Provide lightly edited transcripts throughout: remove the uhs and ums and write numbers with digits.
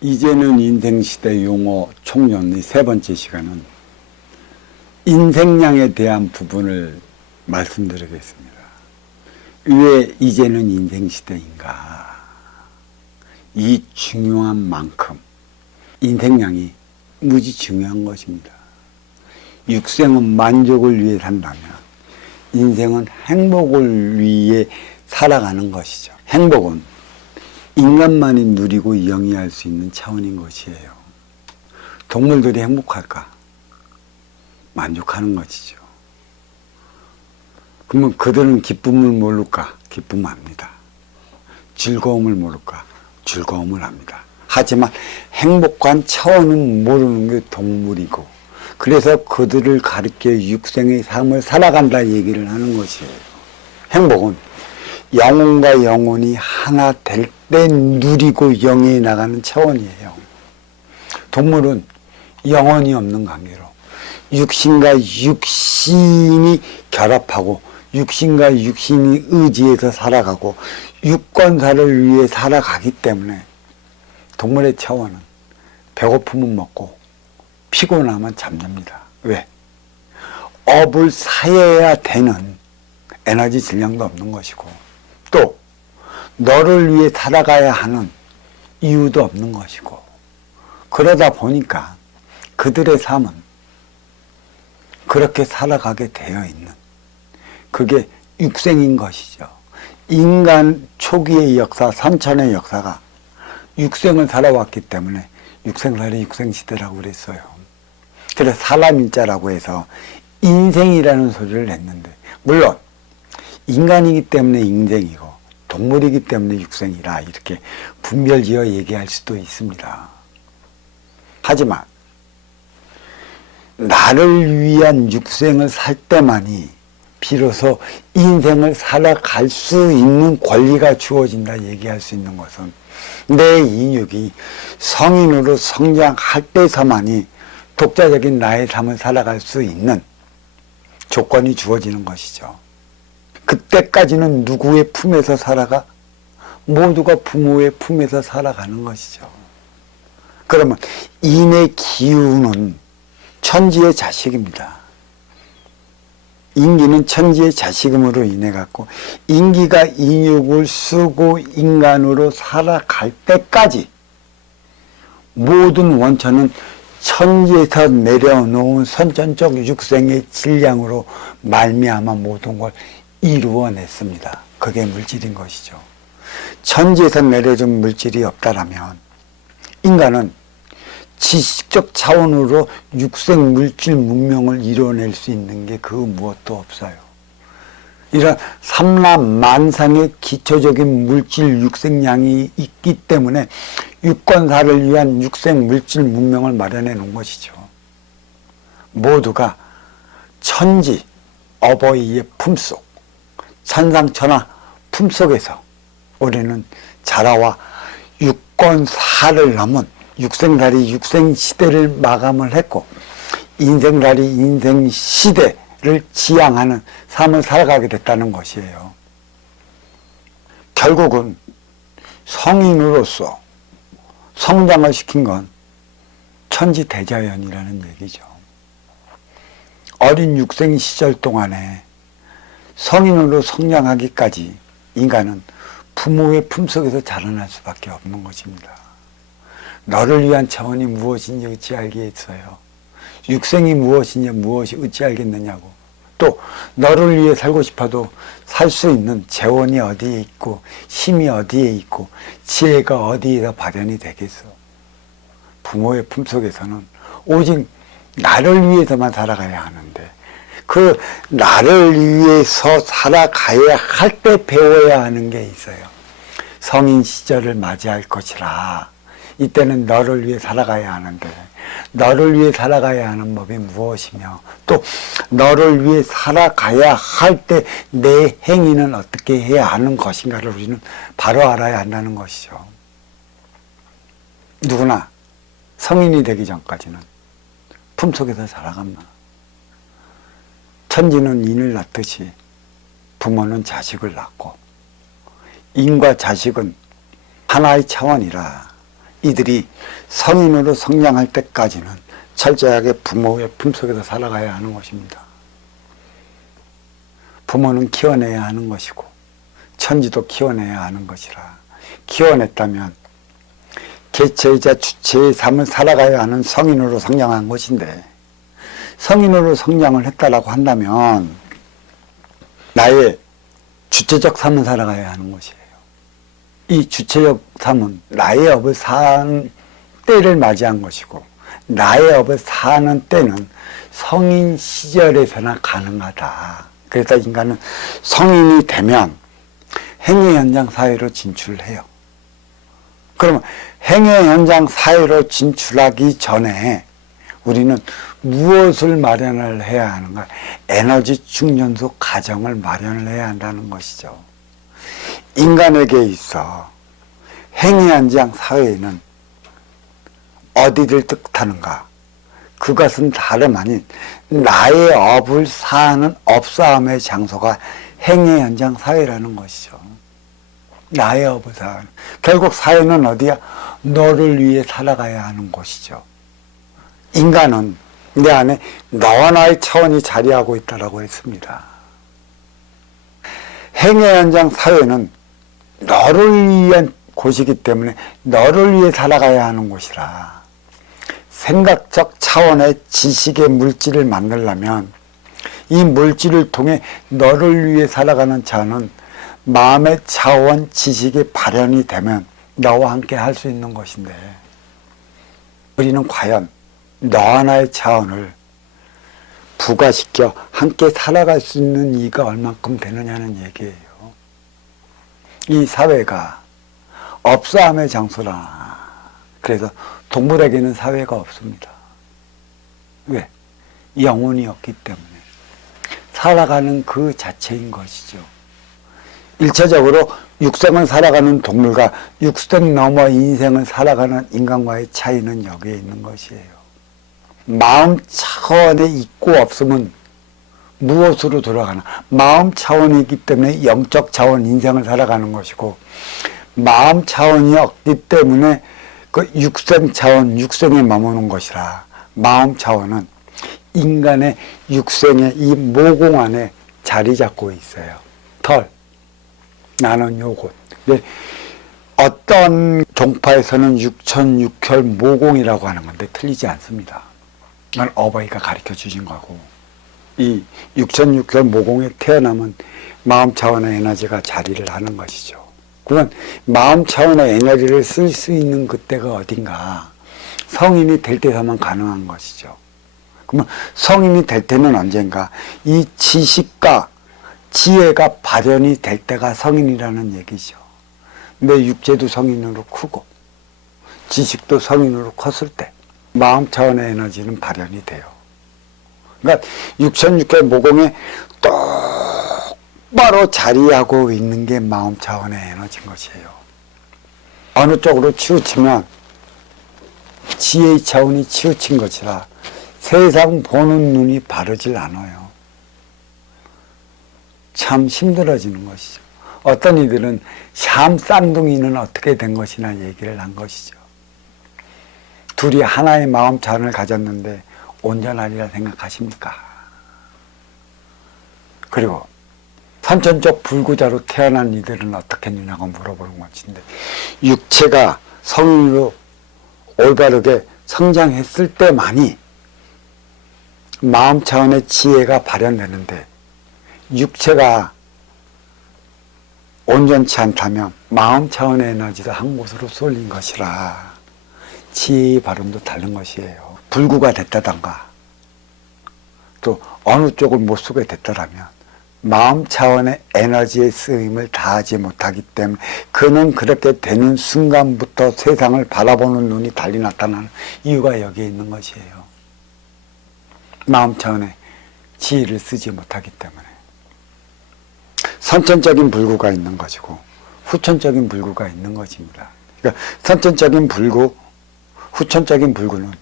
이제는 인생시대 용어 총론의 세 번째 시간은 인생량에 대한 부분을 말씀드리겠습니다. 왜 이제는 인생시대인가? 이 중요한 만큼 인생량이 무지 중요한 것입니다. 육생은 만족을 위해 산다면 인생은 행복을 위해 살아가는 것이죠. 행복은 인간만이 누리고 영위할 수 있는 차원인 것이에요. 동물들이 행복할까? 만족하는 것이죠. 그러면 그들은 기쁨을 모를까? 기쁨을 압니다. 즐거움을 모를까? 즐거움을 압니다. 하지만 행복한 차원은 모르는 게 동물이고, 그래서 그들을 가리켜 육생의 삶을 살아간다 얘기를 하는 것이에요. 행복은 영혼과 영혼이 하나 될 때 누리고 영위해 나가는 차원이에요. 동물은 영혼이 없는 관계로 육신과 육신이 결합하고 육신과 육신이 의지해서 살아가고 육건사를 위해 살아가기 때문에 동물의 차원은 배고프면 먹고 피곤하면 잠듭니다. 왜? 업을 사해야 되는 에너지 질량도 없는 것이고, 또 너를 위해 살아가야 하는 이유도 없는 것이고, 그러다 보니까 그들의 삶은 그렇게 살아가게 되어 있는, 그게 육생인 것이죠. 인간 초기의 역사, 삼천의 역사가 육생을 살아왔기 때문에 육생살이 육생시대라고 그랬어요. 그래서 사람인자라고 해서 인생이라는 소리를 냈는데, 물론 인간이기 때문에 인생이고 동물이기 때문에 육생이라 이렇게 분별지어 얘기할 수도 있습니다. 하지만 나를 위한 육생을 살 때만이 비로소 인생을 살아갈 수 있는 권리가 주어진다 얘기할 수 있는 것은, 내 인육이 성인으로 성장할 때서만이 독자적인 나의 삶을 살아갈 수 있는 조건이 주어지는 것이죠. 그때까지는 누구의 품에서 살아가? 모두가 부모의 품에서 살아가는 것이죠. 그러면 인의 기운은 천지의 자식입니다. 인기는 천지의 자식임으로 인해 갖고 인기가 인육을 쓰고 인간으로 살아갈 때까지 모든 원천은 천지에서 내려놓은 선천적 육생의 질량으로 말미암아 모든 걸 이루어냈습니다. 그게 물질인 것이죠. 천지에서 내려준 물질이 없다라면 인간은 지식적 차원으로 육생 물질 문명을 이뤄낼 수 있는 게 그 무엇도 없어요. 이런 삼라만상의 기초적인 물질 육생량이 있기 때문에 육건사를 위한 육생 물질 문명을 마련해 놓은 것이죠. 모두가 천지 어버이의 품속, 천상천하 품속에서 우리는 자라와 육건사를 넘은 육생살이 육생시대를 마감을 했고, 인생살이 인생시대를 지향하는 삶을 살아가게 됐다는 것이에요. 결국은 성인으로서 성장을 시킨 건 천지대자연이라는 얘기죠. 어린 육생 시절 동안에 성인으로 성장하기까지 인간은 부모의 품속에서 자라날 수밖에 없는 것입니다. 너를 위한 차원이 무엇인지 어찌 알겠어요? 육생이 무엇인지 무엇이 어찌 알겠느냐고. 또 너를 위해 살고 싶어도 살 수 있는 재원이 어디에 있고 힘이 어디에 있고 지혜가 어디에서 발현이 되겠어. 부모의 품속에서는 오직 나를 위해서만 살아가야 하는데, 그 나를 위해서 살아가야 할 때 배워야 하는 게 있어요. 성인 시절을 맞이할 것이라. 이때는 너를 위해 살아가야 하는데, 너를 위해 살아가야 하는 법이 무엇이며, 또 너를 위해 살아가야 할 때 내 행위는 어떻게 해야 하는 것인가를 우리는 바로 알아야 한다는 것이죠. 누구나 성인이 되기 전까지는 품속에서 살아갑니다. 천지는 인을 낳듯이 부모는 자식을 낳고, 인과 자식은 하나의 차원이라 이들이 성인으로 성장할 때까지는 철저하게 부모의 품속에서 살아가야 하는 것입니다. 부모는 키워내야 하는 것이고 천지도 키워내야 하는 것이라, 키워냈다면 개체이자 주체의 삶을 살아가야 하는 성인으로 성장한 것인데, 성인으로 성장을 했다라고 한다면 나의 주체적 삶을 살아가야 하는 것이에요. 이 주체적 삶은 나의 업을 사는 때를 맞이한 것이고, 나의 업을 사는 때는 성인 시절에서나 가능하다. 그래서 인간은 성인이 되면 행위 현장 사회로 진출해요. 그러면 행위 현장 사회로 진출하기 전에 우리는 무엇을 마련을 해야 하는가? 에너지 충전소 가정을 마련을 해야 한다는 것이죠. 인간에게 있어 행위 현장 사회에는 어디를 뜻하는가? 그것은 다름 아닌 나의 업을 사는 업사함의 장소가 행위 현장 사회라는 것이죠. 나의 업을 사는. 결국 사회는 어디야? 너를 위해 살아가야 하는 곳이죠. 인간은 내 안에 너와 나의 차원이 자리하고 있다고 했습니다. 행위 현장 사회는 너를 위한 곳이기 때문에 너를 위해 살아가야 하는 곳이라. 생각적 차원의 지식의 물질을 만들려면 이 물질을 통해 너를 위해 살아가는 자는 마음의 차원 지식이 발현이 되면 너와 함께 할 수 있는 것인데, 우리는 과연 너와 나의 차원을 부과시켜 함께 살아갈 수 있는 이가 얼만큼 되느냐는 얘기예요. 이 사회가 업사함의 장소라. 그래서 동물에게는 사회가 없습니다. 왜? 영혼이 없기 때문에. 살아가는 그 자체인 것이죠. 일차적으로 육생을 살아가는 동물과 육생 넘어 인생을 살아가는 인간과의 차이는 여기에 있는 것이에요. 마음 차원에 있고 없음은 무엇으로 돌아가나? 마음 차원이기 때문에 영적 차원 인생을 살아가는 것이고, 마음 차원이 없기 때문에 그 육생 차원, 육생에 머무는 것이라. 마음 차원은 인간의 육생의 이 모공 안에 자리 잡고 있어요. 털. 나는 요곳. 근데 어떤 종파에서는 육천육혈 모공이라고 하는 건데 틀리지 않습니다. 그건 어버이가 가르쳐 주신 거고, 이 육천육혈 모공에 태어나면 마음 차원의 에너지가 자리를 하는 것이죠. 그건 마음 차원의 에너지를 쓸 수 있는 그때가 어딘가? 성인이 될 때서만 가능한 것이죠. 그러면 성인이 될 때는 언젠가? 이 지식과 지혜가 발현이 될 때가 성인이라는 얘기죠. 내 육체도 성인으로 크고 지식도 성인으로 컸을 때 마음 차원의 에너지는 발현이 돼요. 그러니까 육천육혈 모공에 똑바로 자리하고 있는 게 마음 차원의 에너지인 것이에요. 어느 쪽으로 치우치면 지혜의 차원이 치우친 것이라 세상 보는 눈이 바르질 않아요. 참 힘들어지는 것이죠. 어떤 이들은 샴 쌍둥이는 어떻게 된 것이나 얘기를 한 것이죠. 둘이 하나의 마음 차원을 가졌는데 온전하리라 생각하십니까? 그리고 선천적 불구자로 태어난 이들은 어떻게 했느냐고 물어보는 것인데, 육체가 성인으로 올바르게 성장했을 때만이 마음 차원의 지혜가 발현되는데, 육체가 온전치 않다면 마음 차원의 에너지도 한 곳으로 쏠린 것이라 지혜의 발음도 다른 것이에요. 불구가 됐다던가 또 어느 쪽을 못 쓰게 됐더라면 마음 차원의 에너지의 쓰임을 다하지 못하기 때문에 그는 그렇게 되는 순간부터 세상을 바라보는 눈이 달리 나타나는 이유가 여기에 있는 것이에요. 마음 차원의 지혜를 쓰지 못하기 때문에. 선천적인 불구가 있는 것이고 후천적인 불구가 있는 것입니다. 그러니까 선천적인 불구, 후천적인 불구는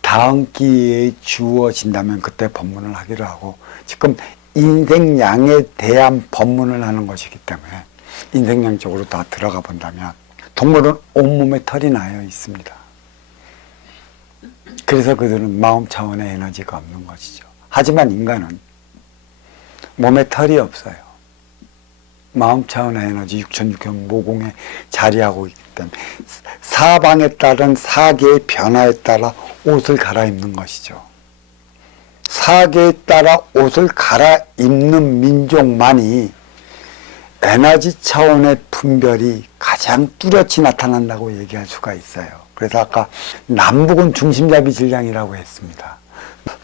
다음 기회에 주어진다면 그때 법문을 하기로 하고, 지금 인생양에 대한 법문을 하는 것이기 때문에 인생양 쪽으로 다 들어가 본다면 동물은 온몸에 털이 나여 있습니다. 그래서 그들은 마음 차원의 에너지가 없는 것이죠. 하지만 인간은 몸에 털이 없어요. 마음 차원의 에너지 육천육경 모공에 자리하고 있기 때문에 사방에 따른 사계의 변화에 따라 옷을 갈아입는 것이죠. 사계에 따라 옷을 갈아입는 민족만이 에너지 차원의 분별이 가장 뚜렷이 나타난다고 얘기할 수가 있어요. 그래서 아까 남북은 중심잡이 질량이라고 했습니다.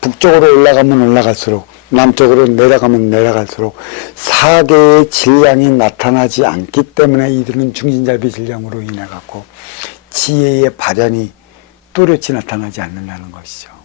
북쪽으로 올라가면 올라갈수록 남쪽으로 내려가면 내려갈수록 사계의 질량이 나타나지 않기 때문에 이들은 중심잡이 질량으로 인해 갖고 지혜의 발현이 뚜렷이 나타나지 않는다는 것이죠.